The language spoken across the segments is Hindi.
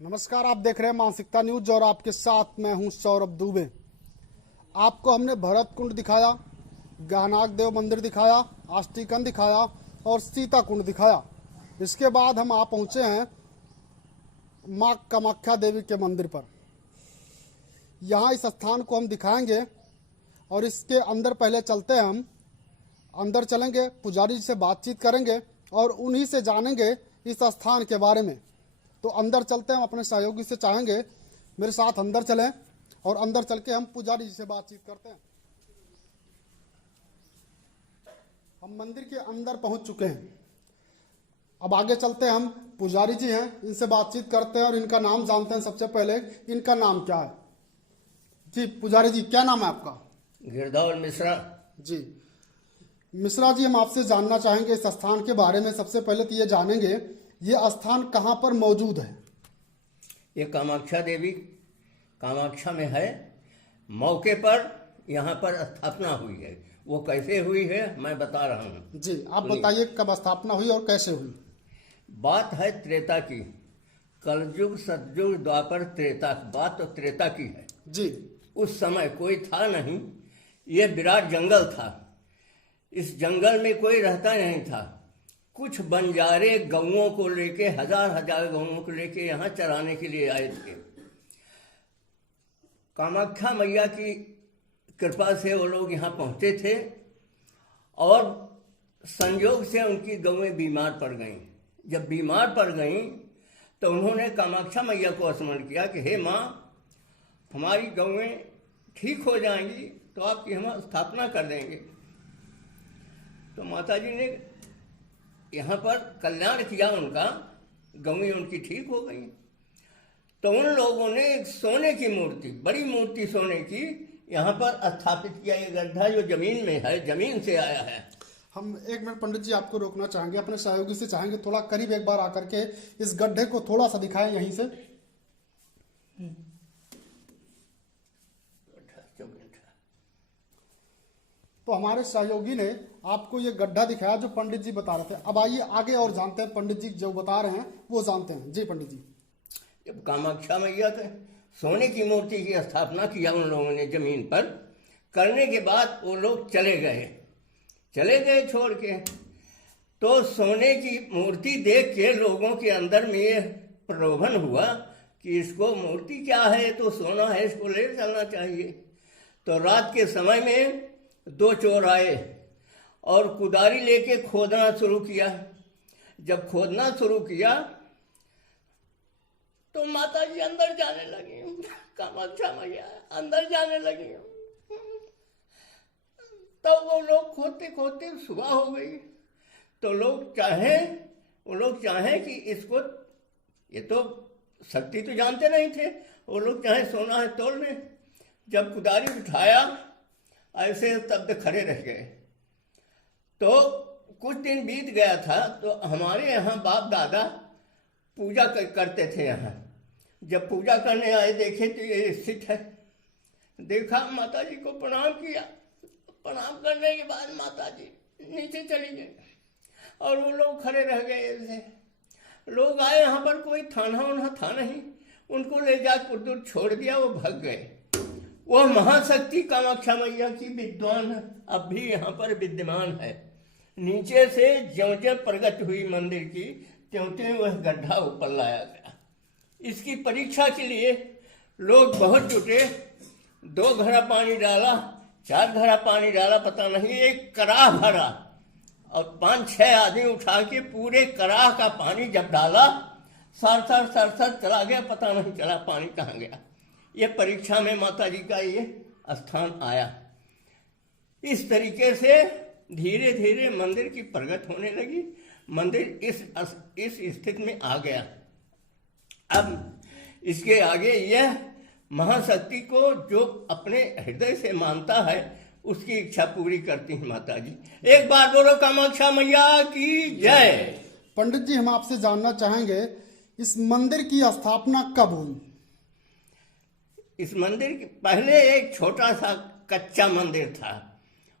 नमस्कार, आप देख रहे हैं मानसिकता न्यूज और आपके साथ मैं हूं सौरभ दुबे। आपको हमने भरत कुंड दिखाया, गहनाग देव मंदिर दिखाया, आष्टीकन दिखाया और सीता कुंड दिखाया। इसके बाद हम आप पहुंचे हैं मां कामाख्या देवी के मंदिर पर। यहाँ इस स्थान को हम दिखाएंगे और इसके अंदर पहले चलते हैं। हम अंदर चलेंगे, पुजारी जी से बातचीत करेंगे और उन्हीं से जानेंगे इस स्थान के बारे में। तो अंदर चलते हैं, हम अपने सहयोगी से चाहेंगे मेरे साथ अंदर चलें और अंदर चल के हम पुजारी जी से बातचीत करते हैं। हम मंदिर के अंदर पहुंच चुके हैं। अब आगे चलते हैं, हम पुजारी जी हैं, इनसे बातचीत करते हैं और इनका नाम जानते हैं। सबसे पहले इनका नाम क्या है? जी पुजारी जी, क्या नाम है आपका? गिरधौल मिश्रा। जी मिश्रा जी, हम आपसे जानना चाहेंगे इस स्थान के बारे में। सबसे पहले तो ये जानेंगे, ये स्थान कहाँ पर मौजूद है? ये कामाख्या देवी कामाख्या में है। मौके पर यहाँ पर स्थापना हुई है। वो कैसे हुई है मैं बता रहा हूँ। जी आप बताइए, कब स्थापना हुई और कैसे हुई? बात है त्रेता की। कलयुग, सतयुग, द्वापर, त्रेता। बात तो त्रेता की है। जी उस समय कोई था नहीं, ये विराट जंगल था। इस जंगल में कोई रहता नहीं था। कुछ बंजारे गऊओं को लेके, हजार गऊओं को लेके यहाँ चराने के लिए आए थे। कामाख्या मैया की कृपा से वो लोग यहाँ पहुँचे थे और संयोग से उनकी गौएं बीमार पड़ गईं। जब बीमार पड़ गईं तो उन्होंने कामाख्या मैया को स्मरण किया कि हे माँ, हमारी गौएं ठीक हो जाएंगी तो आपकी हम स्थापना कर देंगे। तो माता जी ने यहाँ पर कल्याण किया उनका, गौएं उनकी ठीक हो गई। तो उन लोगों ने एक सोने की मूर्ति, बड़ी मूर्ति सोने की, यहाँ पर स्थापित किया। ये गड्ढा जो जमीन में है, जमीन से आया है। हम एक मिनट पंडित जी आपको रोकना चाहेंगे, अपने सहयोगी से चाहेंगे थोड़ा करीब एक बार आकर के इस गड्ढे को थोड़ा सा दिखाएं यहीं से। तो हमारे सहयोगी ने आपको ये गड्ढा दिखाया जो पंडित जी बता रहे थे। अब आइए आगे और जानते हैं, पंडित जी जो बता रहे हैं वो जानते हैं। जी पंडित जी। जब कामाख्या मैया के सोने की मूर्ति की स्थापना किया उन लोगों ने जमीन पर, करने के बाद वो लोग चले गए छोड़ के। तो सोने की मूर्ति देख के लोगों के अंदर में ये प्रलोभन हुआ कि इसको मूर्ति क्या है, तो सोना है, इसको ले चलना चाहिए। तो रात के समय में दो चोर आए और कुदारी लेके खोदना शुरू किया। जब खोदना शुरू किया तो माता जी अंदर जाने लगी, कामाख्या मैया अंदर जाने लगी। तो वो लोग खोदते खोदते सुबह हो गई। तो वो लोग चाहें कि इसको, ये तो शक्ति तो जानते नहीं थे, वो लोग चाहे सोना है तोड़ लें। जब कुदारी उठाया ऐसे तब तक खड़े रह गए। तो कुछ दिन बीत गया था। तो हमारे यहाँ बाप दादा पूजा करते थे। यहाँ जब पूजा करने आए, देखे तो ये स्थित है। देखा, माता जी को प्रणाम किया। प्रणाम करने के बाद माता जी नीचे चली गई और वो लोग खड़े रह गए ऐसे। लोग आए, यहाँ पर कोई थाना वाना था नहीं, उनको ले जा कुछ दूर छोड़ दिया, वो भाग गए। वह महाशक्ति कामाख्या मैया की विद्वान अब भी यहाँ पर विद्यमान है। नीचे से ज्यों-ज्यों प्रगति हुई मंदिर की, त्यों-त्यों वह गड्ढा ऊपर लाया गया। इसकी परीक्षा के लिए लोग बहुत जुटे। 2 घड़ा पानी डाला, 4 घड़ा पानी डाला, पता नहीं, एक कराह भरा और 5-6 आदमी उठा के पूरे कराह का पानी जब डाला, सर चला गया, पता नहीं चला पानी कहाँ गया। ये परीक्षा में माता जी का ये स्थान आया। इस तरीके से धीरे धीरे मंदिर की प्रगति होने लगी। मंदिर इस स्थिति में आ गया। अब इसके आगे यह महाशक्ति को जो अपने हृदय से मानता है उसकी इच्छा पूरी करती है माता जी। एक बार बोलो कामाख्या मैया की जय। पंडित जी, हम आपसे जानना चाहेंगे इस मंदिर की स्थापना कब हुई? इस मंदिर के पहले एक छोटा सा कच्चा मंदिर था।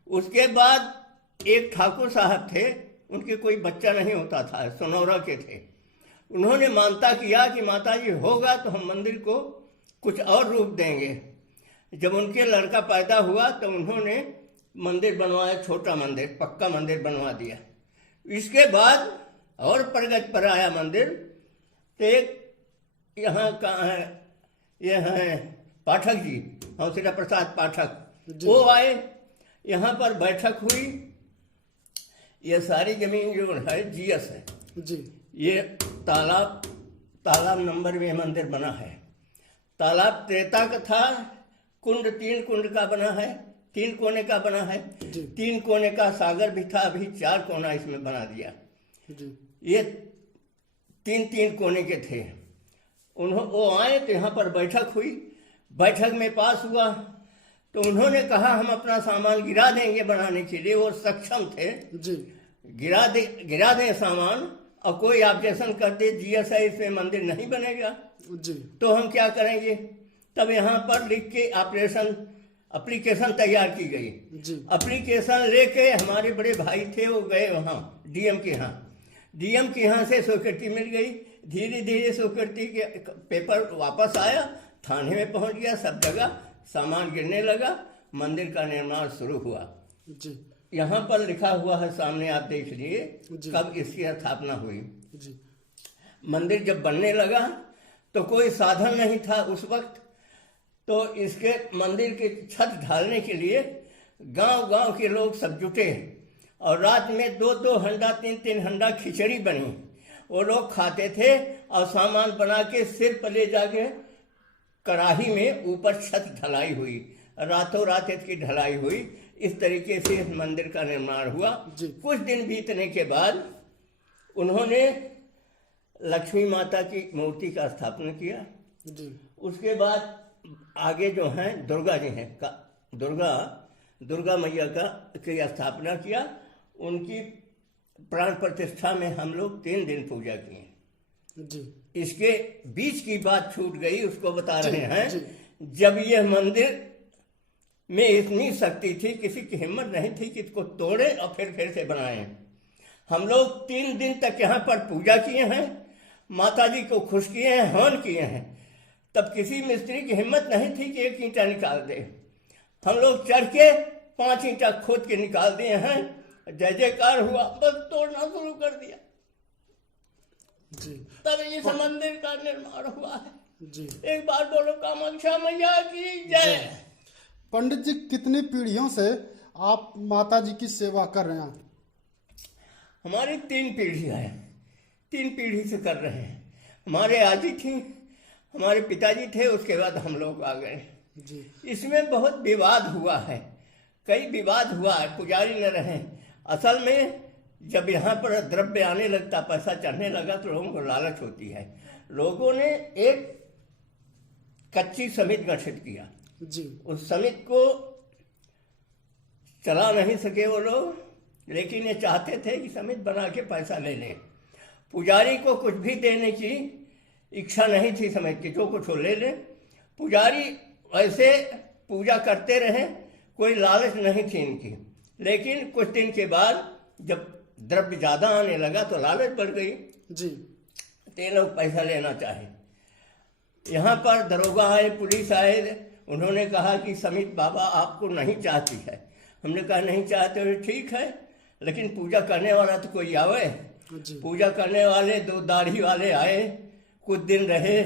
उसके बाद एक ठाकुर साहब थे, उनके कोई बच्चा नहीं होता था, सोनौरा के थे। उन्होंने मानता किया कि माता जी होगा तो हम मंदिर को कुछ और रूप देंगे। जब उनके लड़का पैदा हुआ तो उन्होंने मंदिर बनवाया, छोटा मंदिर, पक्का मंदिर बनवा दिया। इसके बाद और प्रगति पर आया मंदिर। तो एक यहाँ का है, ये हैं पाठक जी, हौसला प्रसाद पाठक, वो आए, यहाँ पर बैठक हुई। ये सारी जमीन जो है जीएस है जी। ये तालाब नंबर में मंदिर बना है। तालाब त्रेता का था, कुंड 3 कुंड का बना है, 3 कोने का बना है। 3 कोने का सागर भी था, अभी 4 कोना इसमें बना दिया जी। ये 3 कोने के थे। वो आए तो यहाँ पर बैठक हुई। बैठक में पास हुआ तो उन्होंने कहा हम अपना सामान गिरा देंगे बनाने के लिए। वो सक्षम थे जी। गिरा दें सामान और कोई ऑब्जेक्शन कर दे जीएस है इसमें मंदिर नहीं बनेगा जी। तो हम क्या करेंगे। तब यहाँ पर लिख के एप्लीकेशन तैयार की गई। जी। एप्लीकेशन लेके हमारे बड़े भाई थे, वो गए वहाँ डीएम के यहाँ। डीएम के यहाँ से स्वीकृति मिल गई। धीरे धीरे स्वीकृति के पेपर वापस आया, थाने में पहुँच गया, सब जगह सामान गिरने लगा, मंदिर का निर्माण शुरू हुआ। जी। यहाँ पर लिखा हुआ है सामने, आप देख लिए कब इसकी स्थापना हुई। जी। मंदिर जब बनने लगा तो कोई साधन नहीं था उस वक्त। तो इसके मंदिर की छत ढालने के लिए गांव-गांव के लोग सब जुटे और रात में 2-2 हंडा 3-3 हंडा खिचड़ी बनी। वो लोग खाते थे और सामान बना के सिर पर ले जाके कड़ाही में ऊपर छत ढलाई हुई। रातों रात इसकी ढलाई हुई। इस तरीके से इस मंदिर का निर्माण हुआ। कुछ दिन बीतने के बाद उन्होंने लक्ष्मी माता की मूर्ति का स्थापना किया। जी। उसके बाद आगे जो हैं दुर्गा जी हैं, दुर्गा मैया की स्थापना किया। उनकी प्राण प्रतिष्ठा में हम लोग 3 दिन पूजा किए। जी। इसके बीच की बात छूट गई, उसको बता रहे हैं। जब यह मंदिर में इतनी शक्ति थी, किसी की हिम्मत नहीं थी कि इसको तोड़े और फिर से बनाए। हम लोग 3 दिन तक यहाँ पर पूजा किए हैं, माता जी को खुश किए हैं, हवन किए हैं। तब किसी मिस्त्री की हिम्मत नहीं थी कि 1 ईंटा निकाल दे। हम लोग चढ़ के 5 ईंटा खोद के निकाल दिए हैं। जय जयकार हुआ, बस तोड़ना शुरू कर दिया। जी। तब इस मंदिर का निर्माण हुआ है। जी। एक बार बोलो कामाख्या मैया की जय। पंडित जी, कितनी पीढ़ियों से आप माता जी की सेवा कर रहे हैं? हमारी 3 पीढ़ियां हैं, 3 पीढ़ी से कर रहे हैं। हमारे आजी थी, हमारे पिताजी थे, उसके बाद हम लोग आ गए। जी। इसमें बहुत विवाद हुआ है, कई विवाद हुआ है, पुजारी न रहे। असल में जब यहाँ पर द्रव्य आने लगता, पैसा चढ़ने लगा तो लोगों को लालच होती है। लोगों ने एक कच्ची समिति गठित किया। जी। उस समिति को चला नहीं सके वो लोग, लेकिन ये चाहते थे कि समिति बना के पैसा ले लें। पुजारी को कुछ भी देने की इच्छा नहीं थी समिति की, जो कुछ वो ले लें। पुजारी ऐसे पूजा करते रहे, कोई लालच नहीं थी इनकी। लेकिन कुछ दिन के बाद जब द्रव्य ज़्यादा आने लगा तो लालच बढ़ गई। जी। ते लोग पैसा लेना चाहे। यहाँ पर दरोगा आए, पुलिस आए, उन्होंने कहा कि समिति बाबा आपको नहीं चाहती है। हमने कहा नहीं चाहते हो, ठीक है, लेकिन पूजा करने वाला तो कोई आवे। पूजा करने वाले 2 दाढ़ी वाले आए, कुछ दिन रहे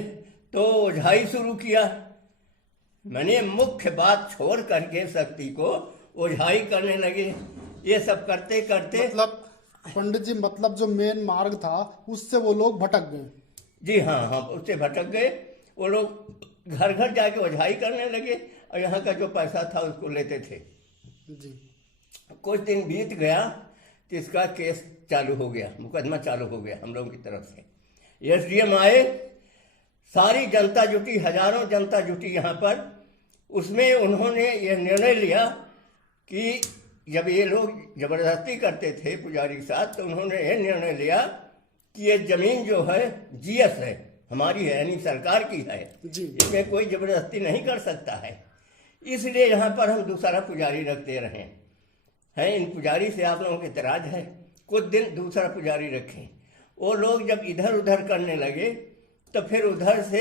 तो ओझाई शुरू किया। मैंने मुख्य बात छोड़ करके शक्ति को ओझाई करने लगे। ये सब करते करते मतलब पंडित जी, मतलब जो मेन मार्ग था उससे वो लोग भटक गए। जी हाँ, उससे भटक गए। वो लोग घर घर जाके ओझाई करने लगे और यहाँ का जो पैसा था उसको लेते थे। जी। कुछ दिन बीत गया तो इसका केस चालू हो गया, मुकदमा चालू हो गया हम लोगों की तरफ से। एसडीएम आए, सारी जनता जुटी, हजारों जनता जुटी यहाँ पर। उसमें उन्होंने ये निर्णय लिया कि जब ये लोग जबरदस्ती करते थे पुजारी के साथ, तो उन्होंने ये निर्णय लिया कि ये जमीन जो है जीएस है, हमारी है, यानी सरकार की है। इसमें कोई जबरदस्ती नहीं कर सकता है। इसलिए यहाँ पर हम दूसरा पुजारी रखते रहे हैं। इन पुजारी से आप लोगों के इतराज है, कुछ दिन दूसरा पुजारी रखे। वो लोग जब इधर उधर करने लगे तो फिर उधर से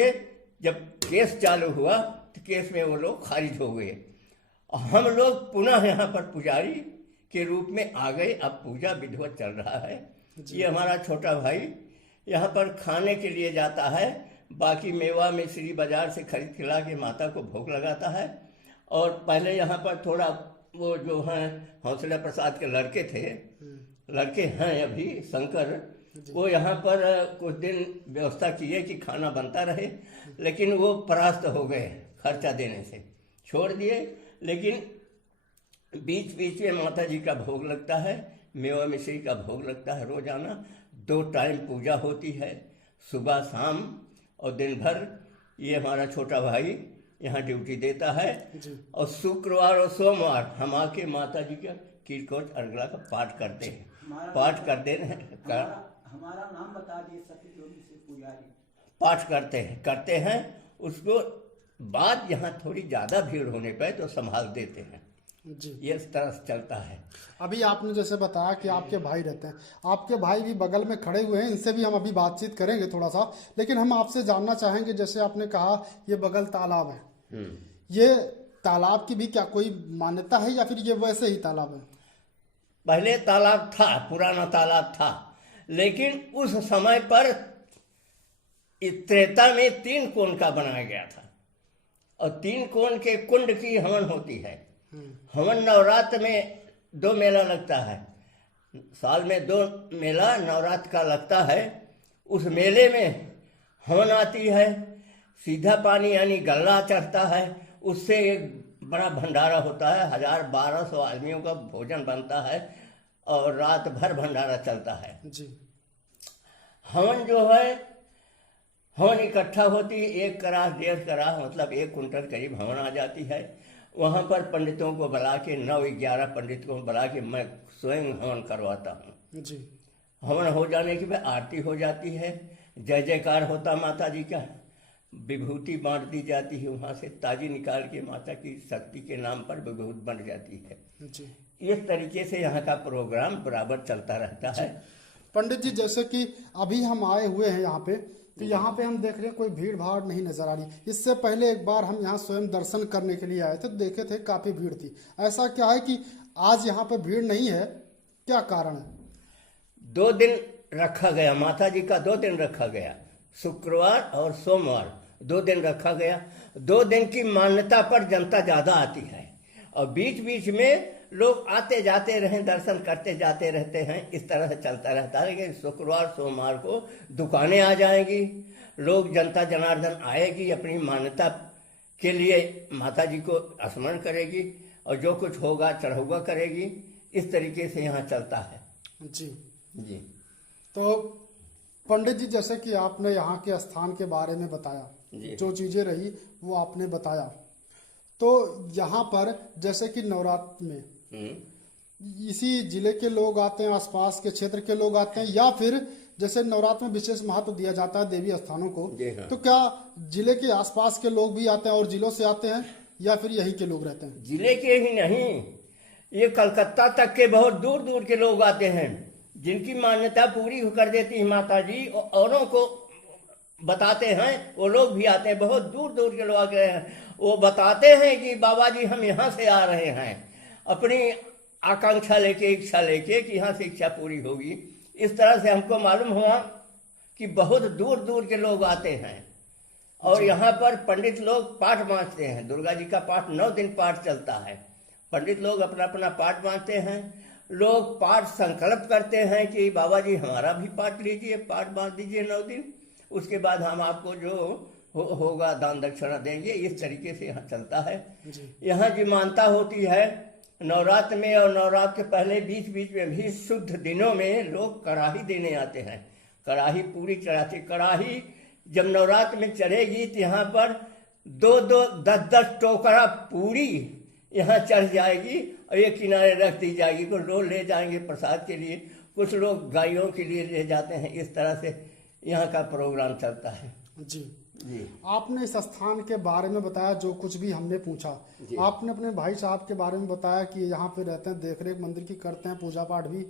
जब केस चालू हुआ तो केस में वो लोग खारिज हो गए। हम लोग पुनः यहाँ पर पुजारी के रूप में आ गए। अब पूजा विधिवत चल रहा है। ये हमारा छोटा भाई यहाँ पर खाने के लिए जाता है, बाकी मेवा मिश्री बाजार से खरीद खिला के माता को भोग लगाता है। और पहले यहाँ पर थोड़ा वो जो हैं हौसला प्रसाद के लड़के थे, लड़के हैं अभी शंकर, वो यहाँ पर कुछ दिन व्यवस्था किए कि खाना बनता रहे, लेकिन वो परास्त हो गए खर्चा देने से, छोड़ दिए। लेकिन बीच बीच में माता जी का भोग लगता है, मेवा मिश्री का भोग लगता है रोजाना। 2 टाइम पूजा होती है, सुबह शाम और दिन भर। ये हमारा छोटा भाई यहाँ ड्यूटी देता है। और शुक्रवार और सोमवार हम आके माता जी का कीर्तन अर्गला का पाठ करते हैं। पाठ करते हैं, हमारा नाम बता दिए सत्ययोगी से पुजारी। पाठ करते हैं। उसको बाद यहाँ थोड़ी ज़्यादा भीड़ होने पर तो संभाल देते हैं जी। ये इस तरह से चलता है। अभी आपने जैसे बताया कि आपके भाई रहते हैं, आपके भाई भी बगल में खड़े हुए हैं, इनसे भी हम अभी बातचीत करेंगे थोड़ा सा। लेकिन हम आपसे जानना चाहेंगे, जैसे आपने कहा ये बगल तालाब है, ये तालाब की भी क्या कोई मान्यता है या फिर ये वैसे ही तालाब है? पहले तालाब था, पुराना तालाब था, लेकिन उस समय पर त्रेता में 3 कोण का बनाया गया था। और 3 कोण के कुंड की हवन होती है। हवन नवरात्र में 2 मेला लगता है, साल में 2 मेला नवरात्र का लगता है। उस मेले में हवन आती है, सीधा पानी यानी गल्ला चढ़ता है, उससे एक बड़ा भंडारा होता है, 1000-1200 आदमियों का भोजन बनता है और रात भर भंडारा चलता है जी। हवन जो है, हवन इकट्ठा होती, 1 कराह 1.5 कराह मतलब 1 कुंटल करीब हवन आ जाती है। वहाँ पर पंडितों को बुला के 9-11 पंडित को बुला के मैं स्वयं हवन करवाता हूँ जी। हवन हो जाने के बाद आरती हो जाती है, जय जयकार होता माता जी का, विभूति बांट दी जाती है, वहाँ से ताजी निकाल के माता की शक्ति के नाम पर विभूति बन जाती है जी। इस तरीके से यहाँ का प्रोग्राम बराबर चलता रहता है। पंडित जी, जैसे कि अभी हम आए हुए हैं यहाँ पे, तो यहाँ पे हम देख रहे हैं कोई भीड़ भाड़ नहीं नजर आ रही। इससे पहले एक बार हम यहाँ स्वयं दर्शन करने के लिए आए थे, तो देखे थे काफी भीड़ थी। ऐसा क्या है कि आज यहाँ पे भीड़ नहीं है, क्या कारण है? 2 दिन रखा गया, माता जी का 2 दिन रखा गया, शुक्रवार और सोमवार 2 दिन रखा गया। 2 दिन की मान्यता पर जनता ज्यादा आती है और बीच बीच में लोग आते जाते रहे, दर्शन करते जाते रहते हैं। इस तरह से चलता रहता है। लेकिन शुक्रवार सोमवार को दुकानें आ जाएंगी, लोग जनता जनार्दन आएगी, अपनी मान्यता के लिए माता जी को स्मरण करेगी और जो कुछ होगा चढ़ौगा करेगी। इस तरीके से यहाँ चलता है जी। जी। तो पंडित जी, जैसे कि आपने यहाँ के स्थान के बारे में बताया, जो चीजें रही वो आपने बताया, तो यहाँ पर जैसे कि नवरात्र में इसी जिले के लोग आते हैं, आसपास के क्षेत्र के लोग आते हैं, या फिर जैसे नवरात्र में विशेष महत्व दिया जाता है देवी स्थानों को, तो क्या जिले के आसपास के लोग भी आते हैं और जिलों से आते हैं या फिर यहीं के लोग रहते हैं? जिले के ही नहीं, ये कलकत्ता तक के बहुत दूर दूर के लोग आते हैं, जिनकी मान्यता पूरी कर देती है माता जी, औरों को बताते हैं, वो लोग भी आते हैं। बहुत दूर दूर के लोग आ गए हैं, वो बताते हैं कि बाबा जी हम यहाँ से आ रहे हैं, अपनी आकांक्षा लेके, इच्छा लेके कि यहाँ से इच्छा पूरी होगी। इस तरह से हमको मालूम हुआ कि बहुत दूर दूर के लोग आते हैं और यहाँ पर पंडित लोग पाठ बांधते हैं। दुर्गा जी का पाठ 9 दिन पाठ चलता है। पंडित लोग अपना अपना पाठ बांधते हैं। लोग पाठ संकल्प करते हैं कि बाबा जी हमारा भी पाठ लीजिए, पाठ बांध दीजिए 9 दिन, उसके बाद हम आपको जो होगा दान दक्षिणा देंगे। इस तरीके से यहाँ चलता है। यहाँ जी मानता होती है नवरात्र में और नवरात्र के पहले बीच बीच में भी शुद्ध दिनों में लोग कड़ाही देने आते हैं, कड़ाही पूरी चढ़ाते। कड़ाही जब नवरात्र में चढ़ेगी तो यहाँ पर 2-2, 10-10 टोकरा पूरी यहाँ चढ़ जाएगी और एक किनारे रख दी जाएगी। कुछ लोग ले जाएंगे प्रसाद के लिए, कुछ लोग गायों के लिए ले जाते हैं। इस तरह से यहाँ का प्रोग्राम चलता है जी। आपने इस स्थान के बारे में बताया, जो कुछ भी हमने पूछा, आपने अपने भाई साहब के बारे में बताया कि यहाँ पे रहते हैं, देख रेख मंदिर की करते हैं, पूजा पाठ भी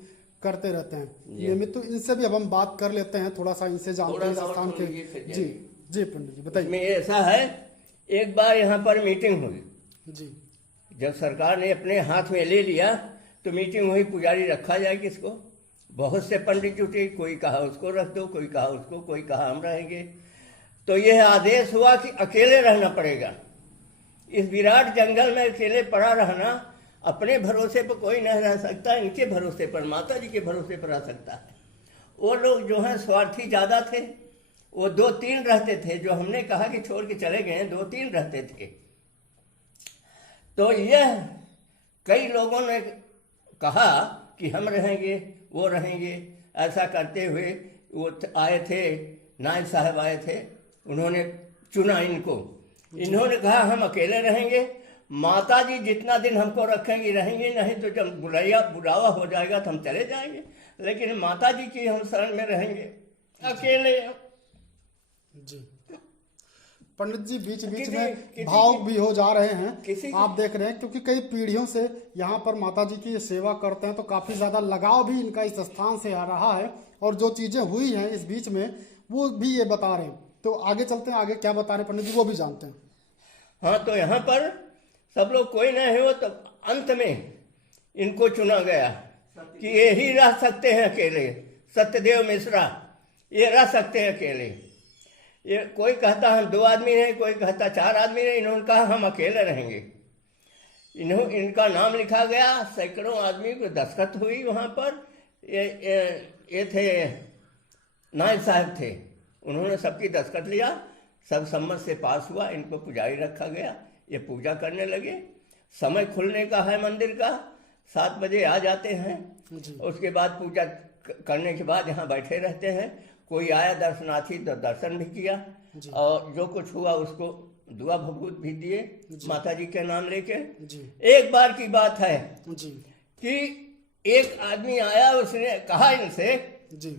करते रहते हैं नियमित। तो इनसे भी अब हम बात कर लेते हैं, थोड़ा सा इनसे जानते हैं थोड़ा सा और स्थान के। सुन लीजिए फिर जी जाइए। जी पंडित जी बताइए। इसमें ऐसा है, एक बार यहाँ पर मीटिंग हुई, जी जब सरकार ने अपने हाथ में ले लिया तो मीटिंग हुई, पुजारी रखा जाए किसको। बहुत से पंडित जुटे, कोई कहा उसको रख दो, कोई कहा उसको, कोई कहा हम रहेंगे। तो यह आदेश हुआ कि अकेले रहना पड़ेगा। इस विराट जंगल में अकेले पड़ा रहना, अपने भरोसे पर कोई नहीं रह सकता, इनके भरोसे पर, माता जी के भरोसे पर रह सकता है। वो लोग जो हैं स्वार्थी ज़्यादा थे, वो 2-3 रहते थे, जो हमने कहा कि छोड़ के चले गए, 2-3 रहते थे। तो यह कई लोगों ने कहा कि हम रहेंगे, वो रहेंगे, ऐसा करते हुए वो आए थे, नायब साहब आए थे, उन्होंने चुना इनको। इन्होंने कहा हम अकेले रहेंगे, माता जी जितना दिन हमको रखेंगी रहेंगे, नहीं तो जब बुलावा हो जाएगा तो हम चले जाएंगे, लेकिन माता जी की हम शरण में रहेंगे अकेले। जी पंडित जी बीच बीच किसी- में किसी भावुक की- भी हो जा रहे हैं, किसी आप देख रहे हैं, क्योंकि कई पीढ़ियों से यहाँ पर माता जी की सेवा करते हैं, तो काफी ज्यादा लगाव भी इनका इस स्थान से आ रहा है। और जो चीजें हुई हैं इस बीच में वो भी ये बता रहे हैं। तो आगे चलते हैं, आगे क्या बता रहे हैं पंडित जी वो भी जानते हैं। हाँ, तो यहाँ पर सब लोग कोई नहीं हो, तो अंत में इनको चुना गया कि ये ही रह सकते हैं अकेले। सत्यदेव मिश्रा ये रह सकते हैं अकेले। ये कोई कहता हम 2 आदमी हैं, कोई कहता 4 आदमी हैं, इन्होंने कहा हम अकेले रहेंगे। इनका नाम लिखा गया, सैकड़ों आदमी को दस्तखत हुई वहाँ पर। ये थे नायब साहब थे, उन्होंने सबकी दस्तखत लिया, सब सम्मत से पास हुआ। इनको पुजारी रखा गया, ये पूजा करने लगे। समय खुलने का है मंदिर का, 7 बजे आ जाते हैं। उसके बाद पूजा करने के बाद यहाँ बैठे रहते हैं। कोई आया दर्शनार्थी तो दर्शन भी किया, और जो कुछ हुआ उसको दुआ भगवत भी दिए माता जी के नाम लेके। एक बार की बात है जी कि एक आदमी आया, उसने कहा इनसे, जी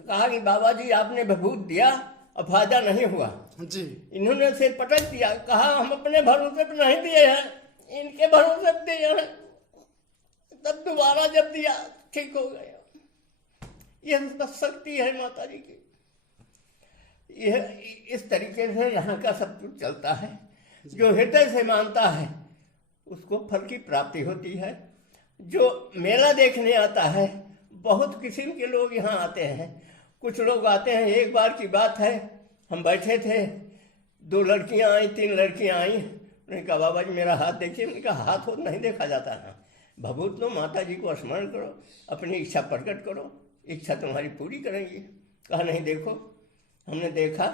कहा कि बाबा जी आपने भभूत दिया और फायदा नहीं हुआ। जी इन्होंने सिर पटक दिया, कहा हम अपने भरोसे पर नहीं दिए हैं, इनके भरोसे पर दिए हैं। तब दोबारा जब दिया ठीक हो गया। यह बस शक्ति है माता जी की। यह इस तरीके से यहाँ का सब कुछ चलता है। जो हृदय से मानता है उसको फल की प्राप्ति होती है। जो मेला देखने आता है, बहुत किस्म के लोग यहाँ आते हैं। कुछ लोग आते हैं, एक बार की बात है, हम बैठे थे, 2 लड़कियां आई, 3 लड़कियां आई। उन्होंने कहा बाबा जी मेरा हाथ देखिए। उन्होंने कहा हाथ हो नहीं देखा जाता है, भभूत लो, माता जी को स्मरण करो, अपनी इच्छा प्रकट करो, इच्छा तुम्हारी पूरी करेंगी। कहा नहीं देखो। हमने देखा,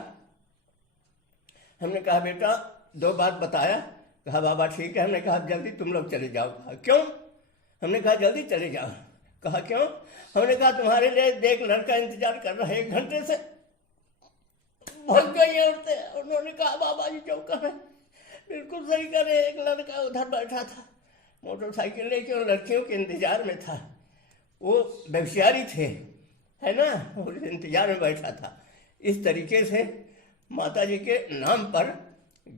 हमने कहा बेटा 2 बात बताया। कहा बाबा ठीक है। हमने कहा जल्दी तुम लोग चले जाओ। कहा क्यों? हमने कहा जल्दी चले जाओ। कहा क्यों? हमने कहा तुम्हारे लिए देख लड़का इंतजार कर रहा है 1 घंटे से। भग गई औरतें। उन्होंने कहा बाबा जी जो कह रहे बिल्कुल सही कर रहे। एक लड़का उधर बैठा था मोटरसाइकिल लेके, और लड़कियों के इंतजार में था। वो व्यभिचारी थे, है ना, वो इंतजार में बैठा था। इस तरीके से माता जी के नाम पर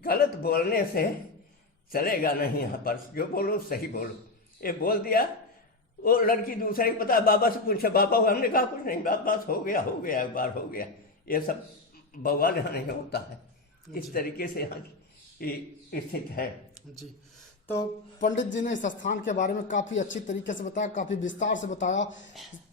गलत बोलने से चलेगा नहीं। यहाँ पर जो बोलो सही बोलो। ये बोल दिया, वो लड़की दूसरे को पता, बाबा से पूछा बाबा हो? हमने कहा कुछ नहीं, बस हो गया एक बार हो गया। ये सब बवाल यहाँ नहीं होता है। इस तरीके से यहाँ की स्थिति है। जी तो पंडित जी ने इस स्थान के बारे में काफ़ी अच्छी तरीके से बताया, काफ़ी विस्तार से बताया।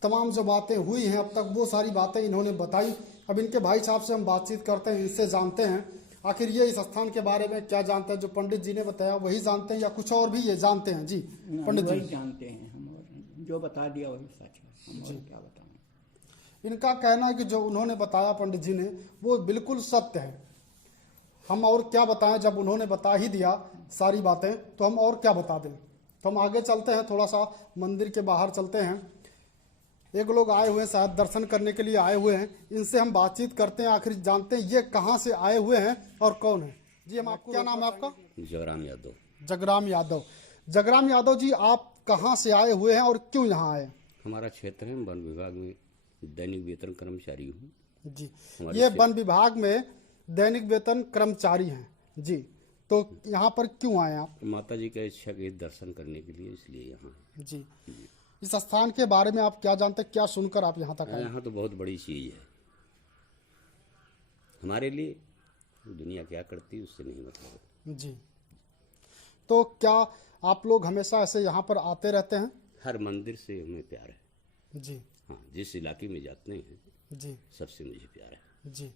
तमाम जो बातें हुई हैं अब तक वो सारी बातें इन्होंने बताई। अब इनके भाई साहब से हम बातचीत करते हैं, इनसे जानते हैं आखिर ये इस स्थान के बारे में क्या जानते हैं। जो पंडित जी ने बताया वही जानते हैं या कुछ और भी ये जानते हैं? जी पंडित जी जानते हैं हम, और जो बता दिया वही सच है, हम और क्या बताएं। इनका कहना है कि जो उन्होंने बताया पंडित जी ने वो बिल्कुल सत्य है। हम और क्या बताएं, जब उन्होंने बता ही दिया सारी बातें तो हम और क्या बता दें। तो हम आगे चलते हैं, थोड़ा सा मंदिर के बाहर चलते हैं। एक लोग आए हुए हैं, शायद दर्शन करने के लिए आए हुए हैं। इनसे हम बातचीत करते हैं, आखिर जानते हैं ये कहाँ से आए हुए हैं और कौन है। जी हम आपको, क्या नाम है आपका? जगराम यादव। जगराम यादव। जगराम यादव जी, आप कहाँ से आए हुए हैं और क्यों यहाँ आए? हमारा क्षेत्र है, वन विभाग में दैनिक वेतन कर्मचारी हूँ। जी ये वन विभाग में दैनिक वेतन कर्मचारी हैं। जी तो यहाँ पर क्यों आए आप? माता जी का इच्छा के दर्शन करने के लिए, इसलिए यहाँ। जी इस स्थान के बारे में आप क्या जानते हैं, क्या सुनकर आप यहाँ तक आए? यहाँ तो बहुत बड़ी चीज़ है हमारे लिए, दुनिया क्या करती है उससे नहीं मतलब। जी, तो क्या आप लोग हमेशा ऐसे यहाँ पर आते रहते हैं? हर मंदिर से हमें प्यार है। जी हाँ, जिस इलाके में जाते हैं जी सबसे मुझे प्यार है। जी,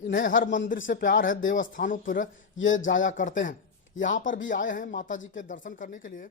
इन्हें हर मंदिर से प्यार है, देवस्थानों पर ये जाया करते हैं। यहाँ पर भी आए हैं माता जी के दर्शन करने के लिए।